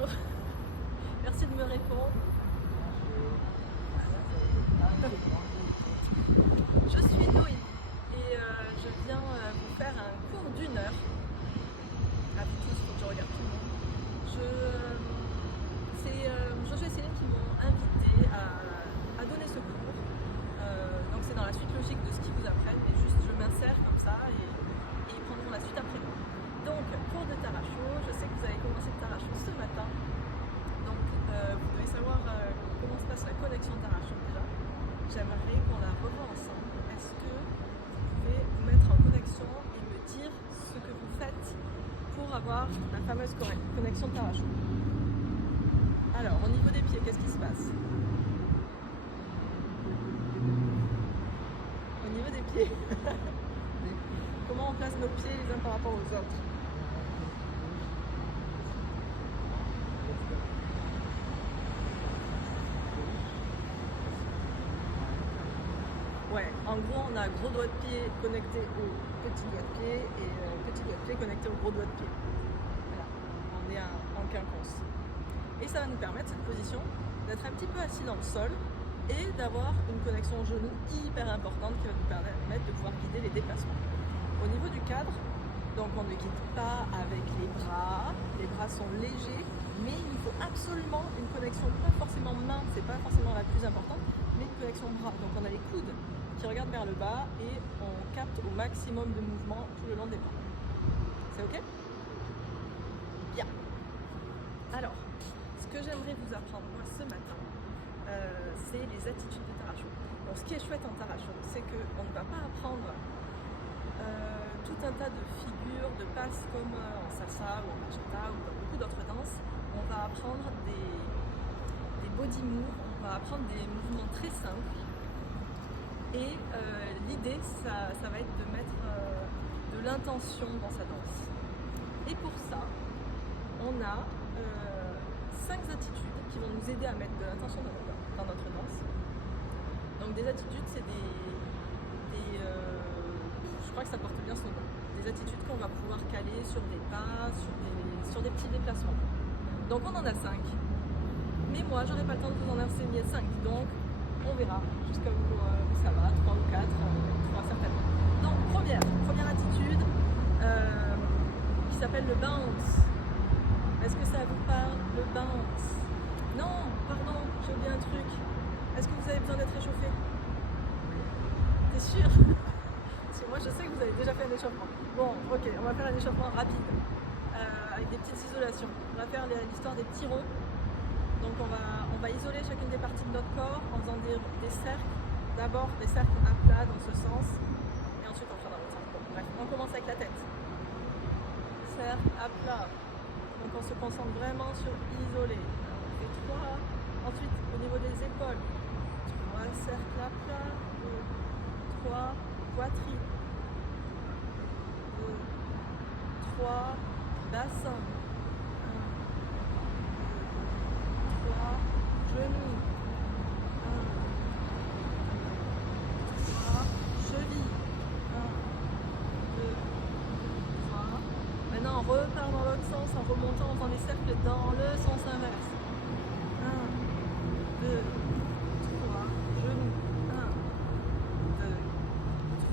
bonjour. Merci de me répondre. Je suis Noémie et je viens vous faire un cours d'1 heure. À vous tous, faut que je regarde tout le monde. C'est Jojo et Céline qui m'ont invité à donner ce cours. Donc c'est dans la suite logique de ce qu'ils vous apprennent, mais juste je m'insère comme ça et ils prendront la suite après moi. Donc, cours de Taracho, je sais que vous avez commencé le Taracho ce matin. Donc vous devez savoir comment se passe la connexion Taracho déjà. J'aimerais qu'on la revoie ensemble. Est-ce que vous pouvez vous mettre en connexion et me dire ce que vous faites pour avoir la fameuse connexion Taracho? Alors, au niveau des pieds, qu'est-ce qui se passe? Au niveau des pieds, comment on place nos pieds les uns par rapport aux autres? Ouais, en gros, on a gros doigt de pied connecté au petit doigt de pied et petit doigt de pied connecté au gros doigt de pied. Voilà, on est en quinconce. Et ça va nous permettre, cette position, d'être un petit peu assis dans le sol et d'avoir une connexion au genou hyper importante qui va nous permettre de pouvoir guider les déplacements. Au niveau du cadre, donc on ne guide pas avec les bras sont légers, mais il faut absolument une connexion, pas forcément main, c'est pas forcément la plus importante, mais une connexion bras. Donc on a les coudes qui regardent vers le bas et on capte au maximum de mouvement tout le long des bras. C'est ok? Bien. Alors, ce que j'aimerais vous apprendre moi ce matin, c'est les attitudes de Taracho. Donc ce qui est chouette en Taracho, c'est qu'on ne va pas apprendre tout un tas de figures, de passes comme en salsa ou en bachata ou dans beaucoup d'autres danses. On va apprendre des body moves, on va apprendre des mouvements très simples. Et l'idée, ça va être de mettre de l'intention dans sa danse. Et pour ça, on a 5 attitudes qui vont nous aider à mettre de l'intention dans notre danse. Donc des attitudes, c'est je crois que ça porte bien son nom. Des attitudes qu'on va pouvoir caler sur des pas, sur des petits déplacements. Donc on en a 5. Mais moi, j'aurai pas le temps de vous en enseigner 5. Donc on verra jusqu'à où ça va, 3 ou 4, 3 certainement. Donc première attitude qui s'appelle le bounce. Est-ce que ça vous parle, le bounce? Non, pardon, j'ai oublié un truc. Est-ce que vous avez besoin d'être échauffé? T'es sûr? Parce que moi je sais que vous avez déjà fait un échauffement. Bon, ok, on va faire un échauffement rapide avec des petites isolations. On va faire l'histoire des petits ronds. Donc on va isoler chacune des parties de notre corps en faisant des cercles. D'abord des cercles à plat dans ce sens et ensuite on fera dans l'autre sens. Bon, bref, on commence avec la tête. Cercle à plat. Donc on se concentre vraiment sur isoler. Alors, on fait 3. Ensuite au niveau des épaules. 3 cercles à plat. 2, 3, poitrine. 2, 3, bassin. 1, 2, 3, genoux. 1, 2, 3, cheville. 1, 2, 3. Maintenant on repart dans l'autre sens en remontant, en faisant les cercles dans le sens inverse. 1, 2, 3, genoux. 1, 2,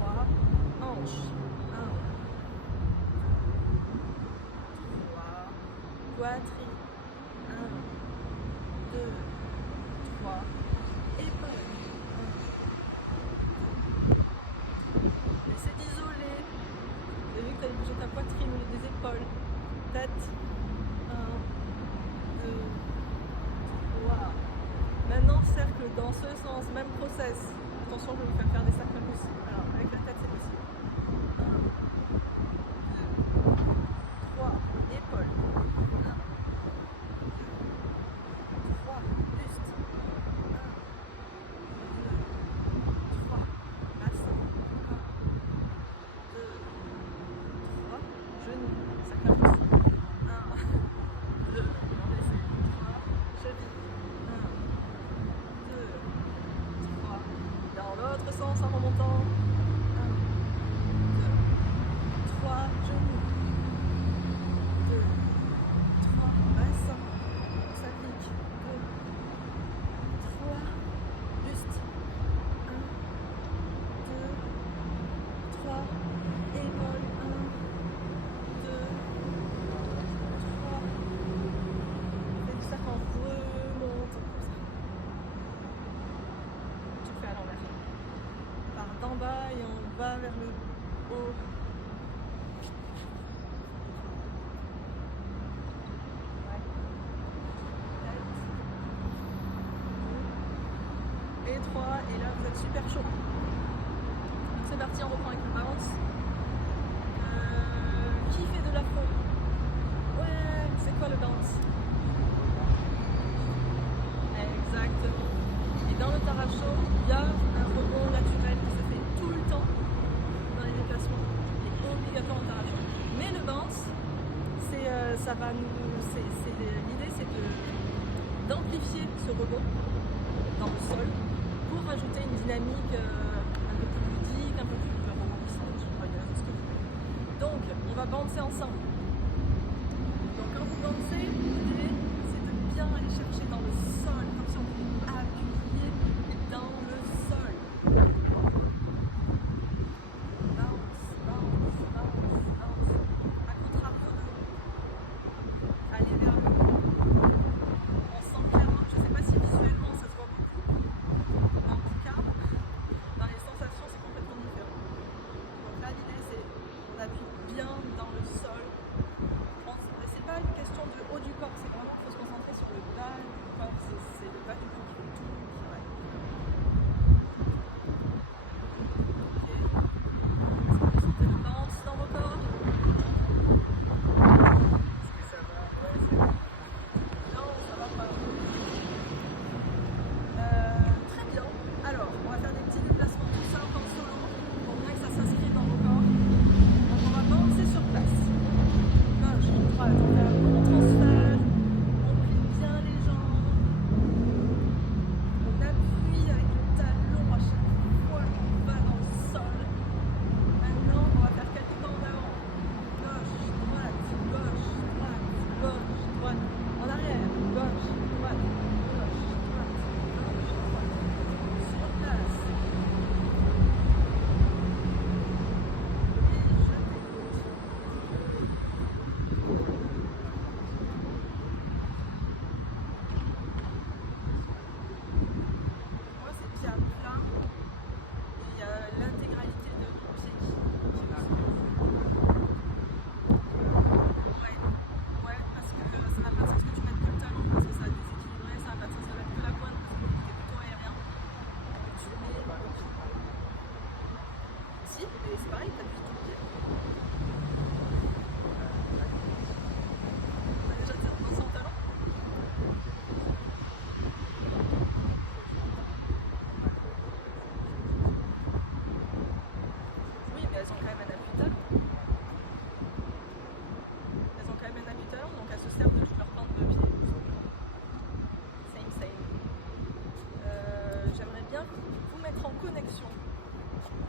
3, hanches. 1, 2, 3, poitrine. 1, 2, 3, épaules. 1, 2. Essaie d'isoler. Vous avez vu que tu allais bouger ta poitrine au lieu des épaules. Tête. 1, 2, 3. Maintenant, cercle dans ce sens, même process. Attention, je vais vous faire des cercles impossibles. Alors, avec la tête, c'est possible. 1, 2, 3, épaules. 1, 2, 3, buste. 1, 2, 3, bassin. 1, 2, 3, genoux. Cercle impossible. 1, 2, on essaie. 3, cheville. 1, 2, 3. Dans l'autre sens en remontant. et 3, et là vous êtes super chaud. Donc c'est parti, on reprend avec le bounce. Qui fait de l'afro? Ouais, c'est quoi le bounce? Exactement. Et dans le taracho, il y a un rebond naturel qui se fait tout le temps dans les déplacements, et obligatoire en taracho. Mais le bounce, ça va nous, l'idée c'est d'amplifier ce rebond dans le sol pour rajouter une dynamique un peu plus ludique, un peu plus rebondissante, je crois, ce que vous voulez. Donc, on va bouncer ensemble. Donc, quand vous bouncez, l'idée c'est de bien aller chercher dans le sol, comme si on pouvait appuyer dans le sol. Bounce, bounce, bounce, bounce. À contrario de aller vers le haut. On sent clairement, je ne sais pas si visuellement ça se voit beaucoup, mais en tout cas, dans les sensations, c'est complètement différent. Donc là, l'idée, c'est qu'on appuie bien dans le sol. C'est pas une question de haut du corps, c'est vraiment qu'il faut se concentrer sur le bas du corps. C'est le bas du corps qui fait tout le travail. Ok. Est-ce que vous sentez le bounce dans vos corps? Est-ce que ça va? Ouais, c'est bon. Non, ça va pas. Très bien. Alors, on va faire des petits déplacements tout simples en solo pour bien que ça s'inscrive dans vos corps. Donc, on va bouncer sur place. Gauche, droite, on fait un bon transfert. On plie bien les jambes. On appuie avec le talon à chaque fois qu'on va dans le sol. Maintenant, on va faire quelques pas en avant. Gauche, droite, gauche, droite, gauche, droite. En arrière, gauche, droite, gauche, droite, gauche, droite. Sur place. Et jetez gauche. Moi, c'est pied à plat. Et il y a l'intégralité de mon pied qui est là. Ouais, parce que ça n'a pas de sens que tu mettes que le talon, parce que ça va déséquilibrer, ça n'a pas de sens de mettre que la pointe, parce que tu es plutôt aérien. Donc tu mets le pied. Si, mais c'est pareil, tu appuies ton pied. T'as déjà dansé en talon? Oui, mais elles ont quand même un appui talon. Elles ont quand même un appui talon, donc elles se servent de toute leur plante de pied, tout simplement. Same, same. J'aimerais bien vous mettre en connexion.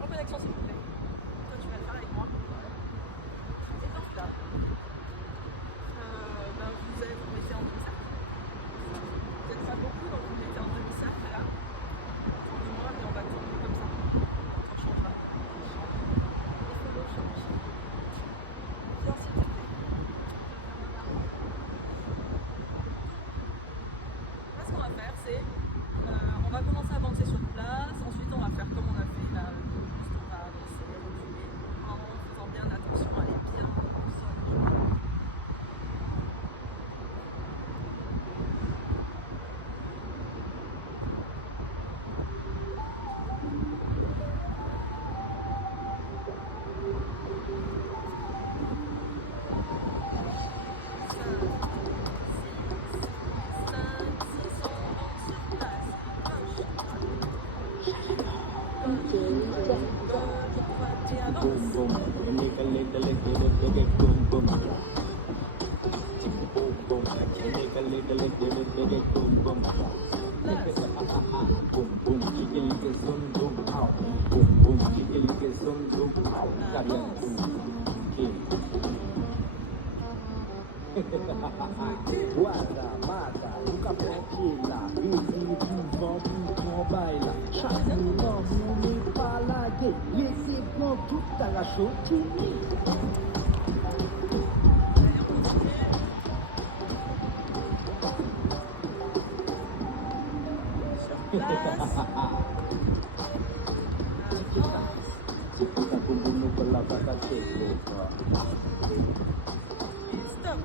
En connexion, s'il vous plaît. Toi, tu vas le faire avec moi. Et donc là, vous mettez en demi-cercle. Vous n'êtes pas beaucoup, donc vous mettez en demi-cercle là. Autour de moi, mais on va tourner comme ça. On changera. Il faut le changer. Bien, s'il vous plaît. Là, ce qu'on va faire, c'est on va commencer à avancer sur place. Ensuite, on va faire comme on a fait là. Juste on va avancer, reculer, en faisant bien attention à aller bien au sol. Boom boom, nickle, boom boom. Boom boom, nickle, boom boom. Boom boom, nickle, zoom zoom out. Boom boom, nickle, zoom zoom out. Kalian Guarda, mata, nunca tranquila. Easy, vivant, vivant, baila. Chaque moment, nous n'est pas la gueule. Laissez prendre toute la chose, tout Kita membunuh pelabatan Stop.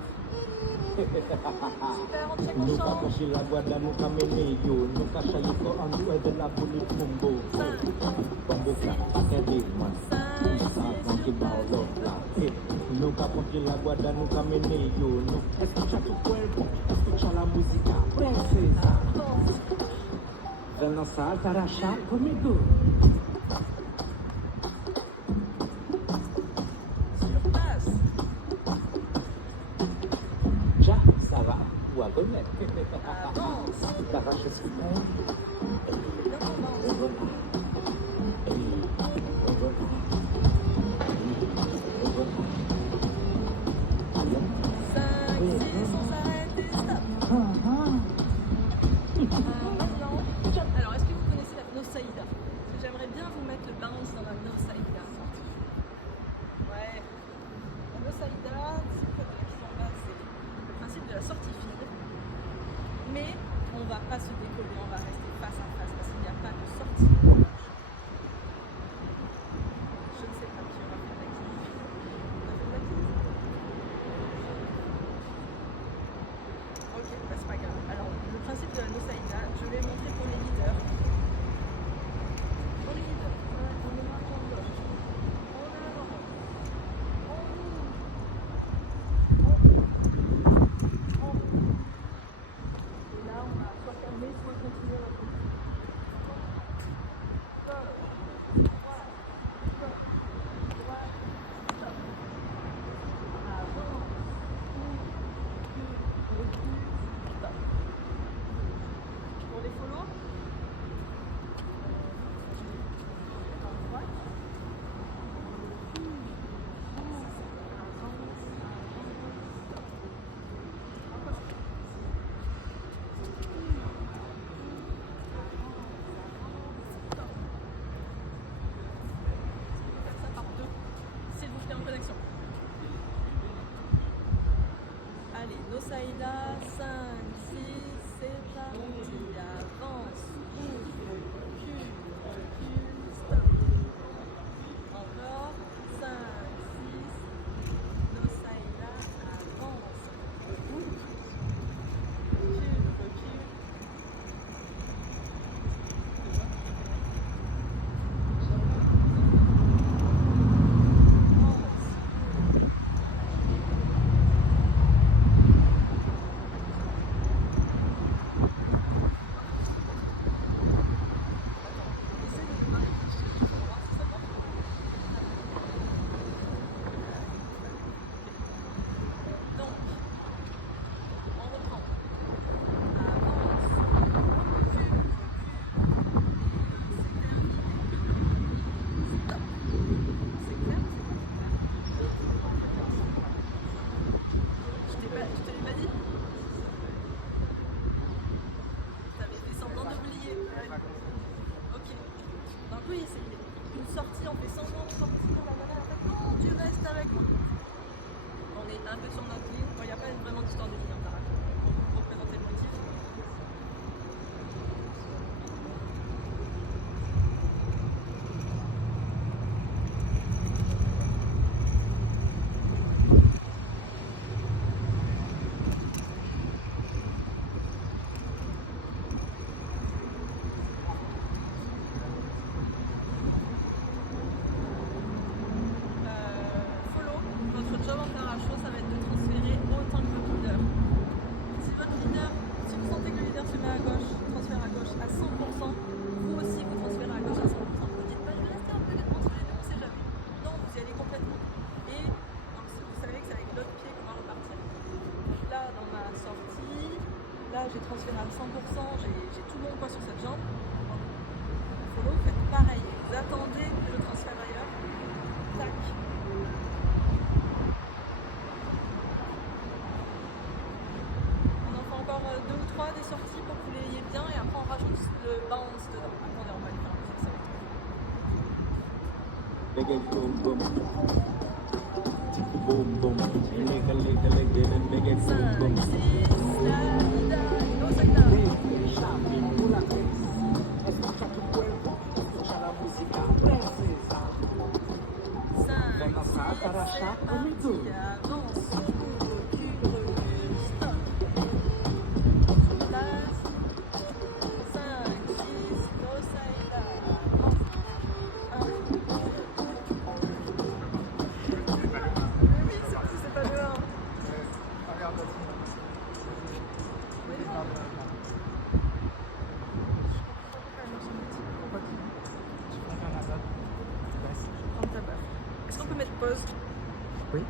Super, on check, on Nunca change. cogí la guarda, nunca me neyo. Nunca chaleco anduve de la bullet mumbo. Bambuca, paquerisma. Aunque baolola. Nunca cogí la guarda, nunca me neyo. Escucha tu cuerpo, escucha la música. Princesa. Ven a dançar, tarachá comigo. Sur place. Já, ça va, ou à bonnet. Avance. T'arraches sous peine. Bien, on avance. Cinq, six, on s'arrête et stop. Maintenant, alors est-ce que vous connaissez la Nosaïda? J'aimerais bien vous mettre le bounce dans la Nosaïda. Ouais. La Nosaïda, c'est quoi de qui s'en va? C'est le principe de la sortie fine. Mais on va pas se décoller, on va rester face à face parce qu'il n'y a pas de sortie. Je ne sais pas qui on va faire avec qui. On va faire avec qui? Ok, bah c'est pas grave. Alors, le principe de la Nosaïda, je vais montrer pour les leaders. Pour les leaders, on est marqué en gauche. On est à l'avant. Et là, on va soit fermer, soit continuer la course. Gauche, droite, gauche, droite, stop. Avance, recule, stop. Pour les follow, à droite, faire ça par deux, s'il vous plaît, en connexion. Allez, Nosaïda, 5, 6, c'est parti, avance, ouvre, recule, stop. Encore, 5, 6, Nosaïda, avance, ouvre, recule. Donc, on reprend. Avance, recule, c'est terminé. Stop. C'est clair ou c'est pas clair? Je te l'ai pas dit? T'avais fait semblant d'oublier. Ok. Donc oui, c'est une sortie, on fait semblant de sortir, la nana, en fait, non, tu restes avec moi. On est un peu sur notre ligne. Bon, il n'y a pas vraiment d'histoire de ligne en parallèle pour représenter le motif. Follow, votre job en parachute, ça va être de transférer autant que votre leader. Si votre leader, si vous sentez que le leader se met à gauche, transfère à gauche à 100%, vous aussi vous transférez à gauche à 100%. Vous ne dites pas, je vais rester un peu entre les deux, on ne sait jamais. Non, vous y allez complètement. Et donc, vous savez que c'est avec l'autre pied qu'on va repartir. Donc là, dans ma sortie, là j'ai transféré à 100%, j'ai tout mon poids sur cette jambe. Donc, follow, faites pareil. Vous attendez que je transfère ailleurs. Tac. On en fait encore 2 ou 3 des sorties pour que vous l'ayez bien et après on rajoute le bounce dedans. Attendez, on va les faire un peu ça avec Biggie boom boom. Boom boom. Lega lega lega biggie boom boom. 5, 6, Nosaïda, Nosaïda. Déjame una vez. Escucha tu cuerpo, escucha la música. Princesa. 5, Ven a 6, dançar, tarachá c'est comigo. parti, avance, recule, stop. Est-ce qu'on peut mettre pause? Oui.